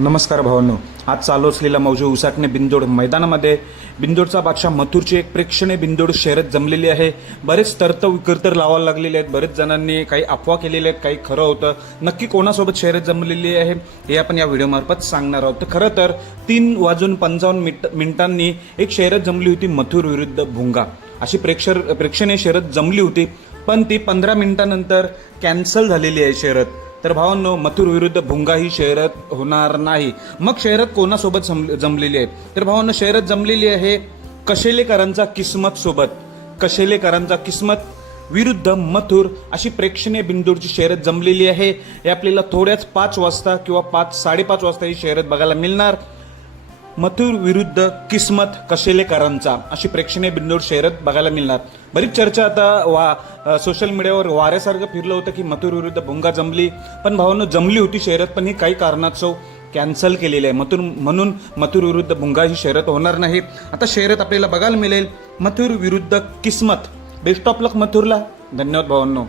नमस्कार भावांनो, आज चालू असलेल्या मौजे उसाटणे बिंदोड मैदानामध्ये बिंदोडचा बादशाह मथुरची एक प्रेक्षणीय बिंदोड शर्यत जमलेली आहे। बरेच तर्क विकर्तर लावायला लागलेले आहेत, बरेच जणांनी काही अफवा केलेल्या आहेत, काही खरं होतं। नक्की कोणासोबत शर्यत जमलेली आहे हे आपण या व्हिडिओमार्फत सांगणार आहोत। तर खरं तर 3:55 मिनिटांनी एक शर्यत जमली होती मथुर विरुद्ध भुंगा अशी प्रेक्षणीय शर्यत जमली होती, पण ती 15 मिनिटांनंतर कॅन्सल झालेली आहे शर्यत। तर भावांनो, मथुर विरुद्ध भुंगा ही शर्यत होणार नाही। मग शर्यत कोणासोबत जमलेली आहे? तर भावांनो, शर्यत जमलेली आहे कशेलेकरांचा किस्मत सोबत। कशेलेकरांचा किस्मत विरुद्ध मथुर अशी प्रेक्षणीय बिंदूची शर्यत जमलेली आहे। हे आपल्याला थोड्याच 5 वाजता किंवा 5-5:30 वाजता ही शर्यत बघायला मिळणार। मथुर विरुद्ध किस्मत कशेलेकरांचा अशी प्रेक्षणीय बिंदूर शर्यत बघायला मिळणार। बरीच चर्चा आता सोशल मीडियावर वाऱ्यासारखं फिरलं होतं की मथुर विरुद्ध भुंगा जमली, पण भावांनो जमली होती शर्यत, पण ही काही कारणास्तव कॅन्सल केलेली आहे। म्हणून मथुर विरुद्ध भुंगा ही शर्यत होणार नाही। आता शर्यत आपल्याला बघायला मिळेल मथुर विरुद्ध किस्मत। बेस्ट ऑफ लक मथुरला। धन्यवाद भावांनो।